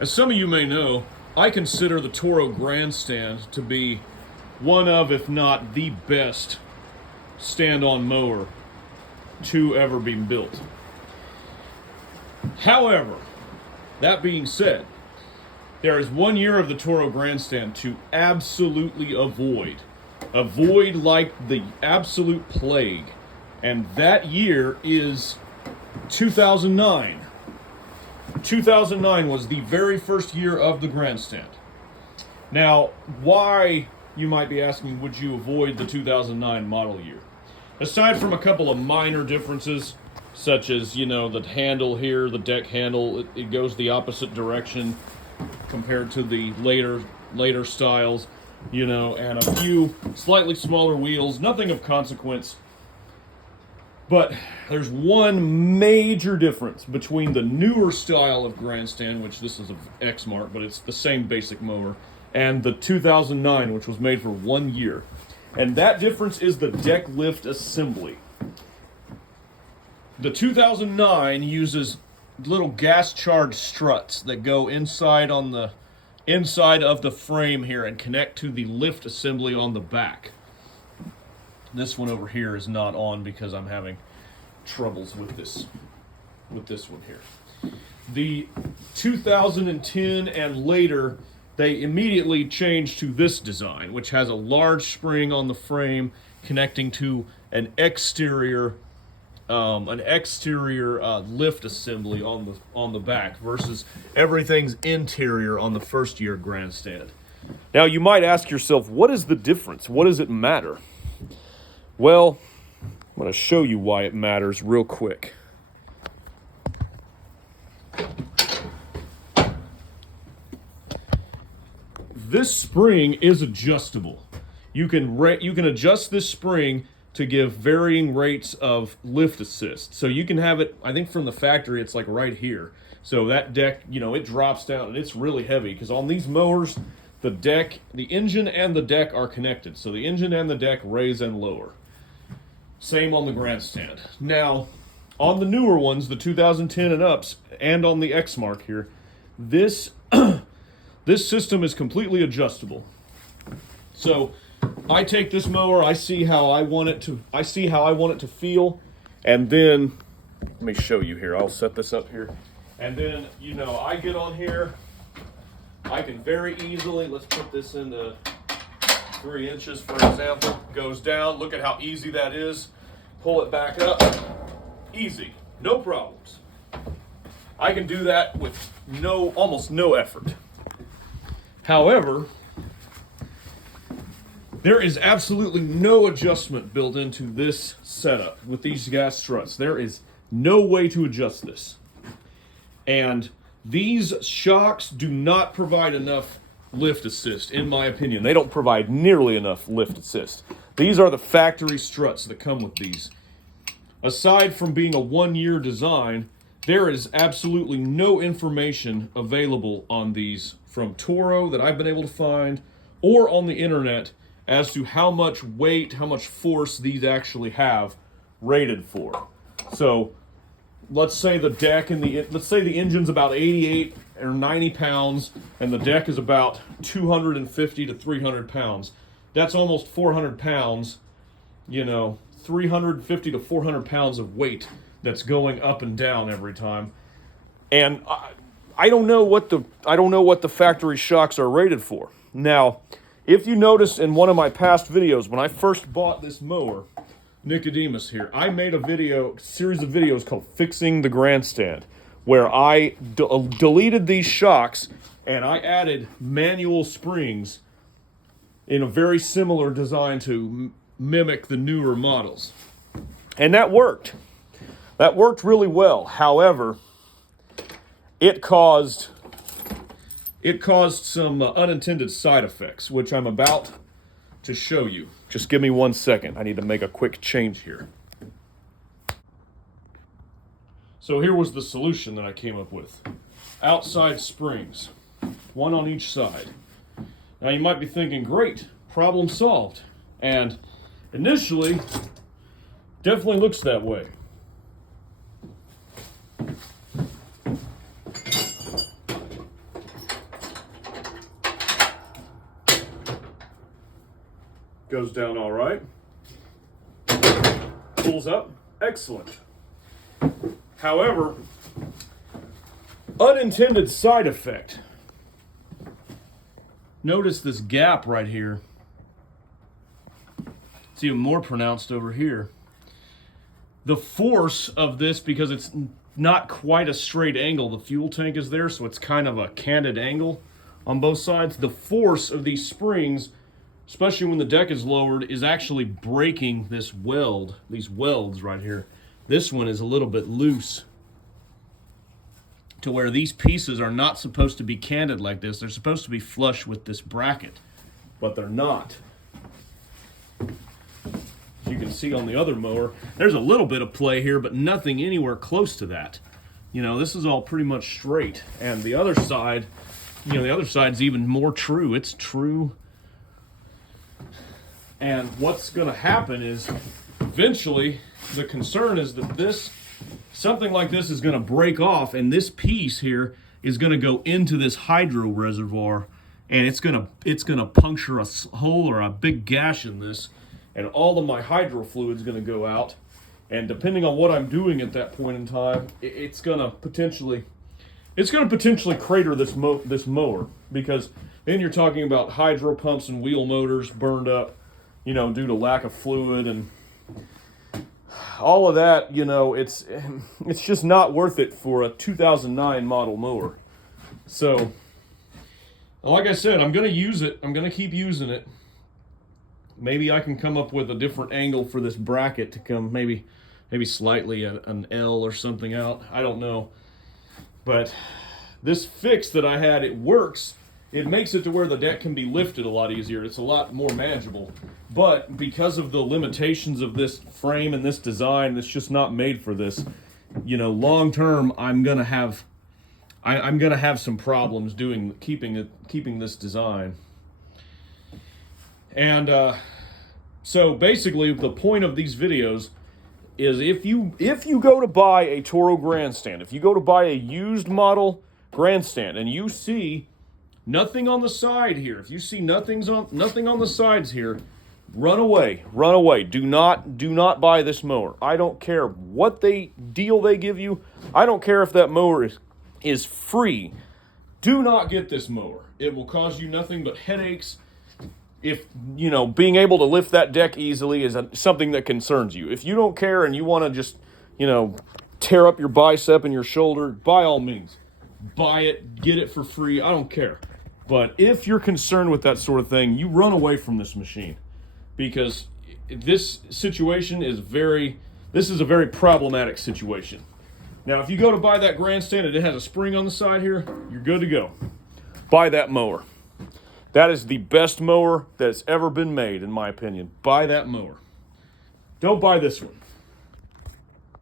As some of you may know, I consider the Toro Grandstand to be one of, if not the best, stand-on mower to ever be built. However, that being said, there is 1 year of the Toro Grandstand to absolutely avoid. Avoid like the absolute plague. And that year is 2009. 2009 was the very first year of the Grandstand. Now, why, you might be asking, would you avoid the 2009 model year? Aside from a couple of minor differences, such as, the handle here, the deck handle, it goes the opposite direction compared to the later styles, and a few slightly smaller wheels, nothing of consequence. But there's one major difference between the newer style of Grandstand, which this is an X-Mark, but it's the same basic mower, and the 2009, which was made for 1 year. And that difference is the deck lift assembly. The 2009 uses little gas-charged struts that go inside of the frame here and connect to the lift assembly on the back. This one over here is not on because I'm having troubles with this one here. The 2010 and later, they immediately changed to this design, which has a large spring on the frame connecting to an exterior lift assembly on the back versus everything's interior on the first year Grandstand. Now you might ask yourself, what is the difference? What does it matter? Well, I'm going to show you why it matters real quick. This spring is adjustable. You can adjust this spring to give varying rates of lift assist. So you can have it, I think from the factory, it's like right here. So that deck, it drops down and it's really heavy because on these mowers, the engine and the deck are connected. So the engine and the deck raise and lower. Same on the Grandstand. Now, on the newer ones, the 2010 and ups, and on the X-Mark here, this system is completely adjustable. So I take this mower, I see how I want it to feel, and then let me show you here. I'll set this up here. And then, I get on here. I can very easily, let's put this into 3 inches, for example, goes down. Look at how easy that is. Pull it back up. Easy. No problems. I can do that with almost no effort. However, there is absolutely no adjustment built into this setup with these gas struts. There is no way to adjust this. And these shocks do not provide enough lift assist, in my opinion. They don't provide nearly enough lift assist. These are the factory struts that come with these. Aside from being a 1 year design, there is absolutely no information available on these from Toro that I've been able to find or on the internet as to how much weight, how much force these actually have rated for. So let's say the engine's about 88 or 90 pounds and the deck is about 250 to 300 pounds. That's almost 400 pounds, 350 to 400 pounds of weight that's going up and down every time. And I don't know what the factory shocks are rated for. Now, if you notice in one of my past videos, when I first bought this mower, Nicodemus here, I made a series of videos called Fixing the Grandstand, where I deleted these shocks and I added manual springs in a very similar design to mimic the newer models. And that worked. That worked really well. However, it caused some unintended side effects, which I'm about to show you. Just give me 1 second. I need to make a quick change here. So here was the solution that I came up with. Outside springs, one on each side. Now you might be thinking, great, problem solved. And initially, definitely looks that way. Goes down all right. Pulls up. Excellent. However, unintended side effect. Notice this gap right here. It's even more pronounced over here. The force of this, because it's not quite a straight angle, the fuel tank is there, so it's kind of a canted angle on both sides. The force of these springs, especially when the deck is lowered, is actually breaking this weld, these welds right here. This one is a little bit loose to where these pieces are not supposed to be canted like this. They're supposed to be flush with this bracket, but they're not. As you can see on the other mower, there's a little bit of play here, but nothing anywhere close to that. You know, this is all pretty much straight. And the other side, you know, the other side's even more true. It's true. And what's going to happen is eventually the concern is that this, something like this is going to break off, and this piece here is going to go into this hydro reservoir, and it's going to puncture a hole or a big gash in this, and all of my hydro fluid is going to go out. And depending on what I'm doing at that point in time, it's going to potentially crater this mower, because then you're talking about hydro pumps and wheel motors burned up, you know, due to lack of fluid and all of that. You know, it's just not worth it for a 2009 model mower. So, like I said, I'm going to use it. I'm going to keep using it. Maybe I can come up with a different angle for this bracket to come, maybe slightly an L or something out. I don't know. But this fix that I had, it works. It makes it to where the deck can be lifted a lot easier. It's a lot more manageable. But because of the limitations of this frame and this design, it's just not made for this. You know, long term, I'm gonna have some problems keeping this design. And so basically, the point of these videos is if you go to buy a Toro grandstand, if you go to buy a used model grandstand, and you see nothing on the side here, if you see nothing on the sides here, run away. Do not buy this mower. I don't care what deal they give you. I don't care if that mower is free. Do not get this mower. It will cause you nothing but headaches. If, you know, being able to lift that deck easily is something that concerns you. If you don't care and you want to just, you know, tear up your bicep and your shoulder, by all means, buy it, get it for free. I don't care. But if you're concerned with that sort of thing, you run away from this machine, because this situation is this is a very problematic situation. Now, if you go to buy that grandstand and it has a spring on the side here, you're good to go. Buy that mower. That is the best mower that's ever been made, in my opinion. Buy that mower. Don't buy this one.